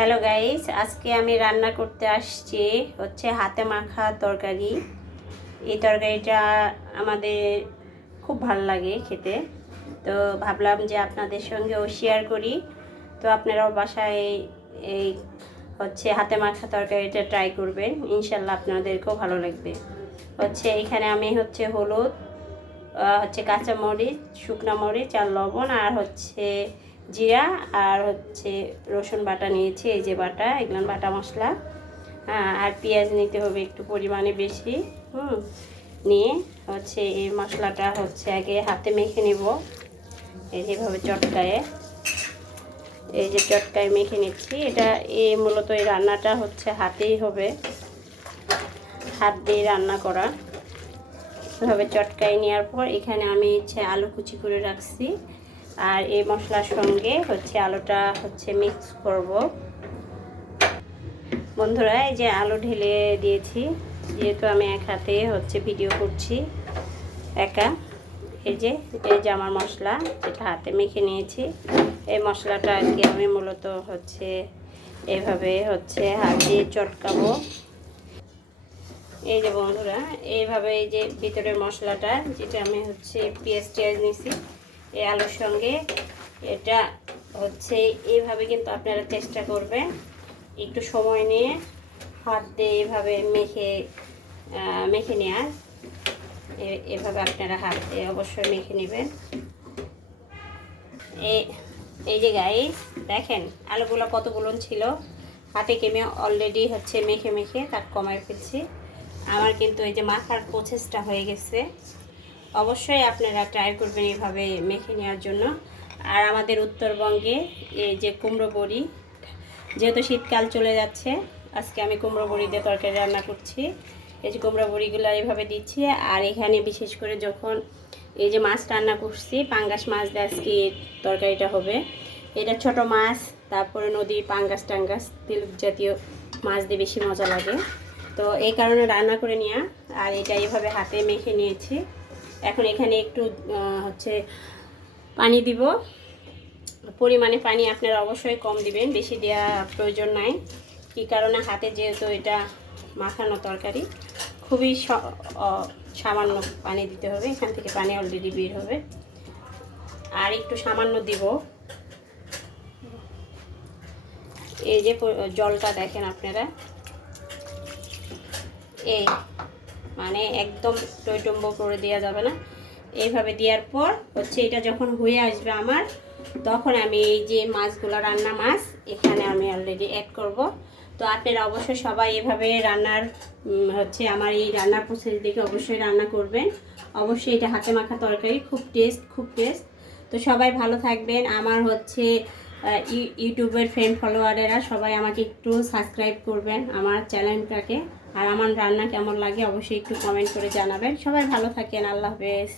Hello guys, আজকে আমি রান্না করতে আসছি হচ্ছে হাতে মাখা তরকারি। এই তরকারিটা আমাদের খুব ভালো লাগে খেতে, তো ভাবলাম যে আপনাদের সঙ্গেও শেয়ার করি। তো আপনারাও বাসায় এই হচ্ছে হাতে মাখা তরকারিটা ট্রাই করবেন, ইনশাল্লাহ আপনাদেরকেও ভালো লাগবে। এখানে আমি হলুদ, কাঁচামরিচ, শুকনো মরিচ আর লবণ, আর জিরা, আর রসুন বাটা নিয়েছি। এই যে বাটা, এগুলো বাটা মশলা। হ্যাঁ, আর পেঁয়াজ নিতে হবে একটু পরিমাণে বেশি। নিয়ে এই মশলাটা আগে হাতে মেখে নেব। এই যেভাবে চটকায় মেখে নিচ্ছি। এটা মূলত এই রান্নাটা হাতেই হবে, হাত দিয়ে রান্না করা। এভাবে চটকাই নেওয়ার পর এখানে আমি আলু কুচি করে রাখছি, আর এই মশলার সঙ্গে আলুটা মিক্স করব। বন্ধুরা, এই যে আলু ঢেলে দিয়েছি, যেহেতু আমি এক হাতে ভিডিও করছি একা। এই যে আমার মশলা, যেটা হাতে মেখে নিয়েছি, এই মশলাটা আজকে আমি মূলত এইভাবে হাত দিয়ে চটকাবো। এই যে বন্ধুরা, এইভাবে এই যে ভিতরের মশলাটা, যেটা আমি পেঁয়াজ নিয়েছি এই আলুর সঙ্গে, এটা এইভাবে কিন্তু আপনারা চেষ্টা করবেন একটু সময় নিয়ে হাত দিয়ে এইভাবে মেখে নেওয়ার। এভাবে আপনারা হাত দিয়ে অবশ্যই মেখে নেবেন। এই যে গাইস দেখেন, আলুগুলো কতগুলো ছিল, হাতে কেমে অলরেডি মেখে তার কমায় ফেলছি। আমার কিন্তু এই যে মাখার প্রসেসটা হয়ে গেছে। অবশ্যই আপনারা ট্রাই করবেন এইভাবে মেখে নেওয়ার জন্য। আর আমাদের উত্তরবঙ্গে এই যে কুমড়ো বড়ি, যেহেতু শীতকাল চলে যাচ্ছে, আজকে আমি কুমড়ো বড়ি দিয়ে তরকারি রান্না করছি। এই যে কুমড়ো বড়িগুলো এইভাবে দিচ্ছি। আর এখানে বিশেষ করে যখন এই যে মাছ রান্না করছি, পাঙ্গাস মাছ দিয়ে আজকে তরকারিটা হবে। এটা ছোট মাছ, তারপরে নদীর পাঙ্গাস টাঙ্গাস তেল জাতীয় মাছ দিয়ে বেশি মজা লাগে, তো এই কারণে রান্না করে নেওয়া। আর এটা এইভাবে হাতে মেখে নিয়েছি। এখন এখানে একটু পানি দিব। পরিমাণে পানি আপনারা অবশ্যই কম দিবেন, বেশি দেওয়া প্রয়োজন নাই। কী কারণে হাতে যেহেতু এটা মাখানো তরকারি, খুবই সামান্য পানি দিতে হবে। এখান থেকে পানি অলরেডি বের হবে, আর একটু সামান্য দিব। এই যে জলটা দেখেন আপনারা, এই মানে একদম টইটম্ব করে দেওয়া যাবে না। এইভাবে দেওয়ার পর এটা যখন হয়ে আসবে আমার, তখন আমি এই যে মাছগুলো, রান্না মাছ, এখানে আমি অলরেডি অ্যাড করব। তো আপনারা অবশ্যই সবাই এভাবে রান্নার আমার এই রান্নার প্রসেস দেখে অবশ্যই রান্না করবেন। অবশ্যই এটা হাতে মাখা তরকারি খুব টেস্ট। তো সবাই ভালো থাকবেন। আমার ইউটিউবের ফ্রেন্ড ফলোয়ারেরা সবাই আমাকে একটু সাবস্ক্রাইব করবেন আমার চ্যানেলটাকে। আর আমার রান্না কেমন লাগে অবশ্যই একটু কমেন্ট করে জানাবেন। সবাই ভালো থাকেন, আল্লাহ হাফেজ।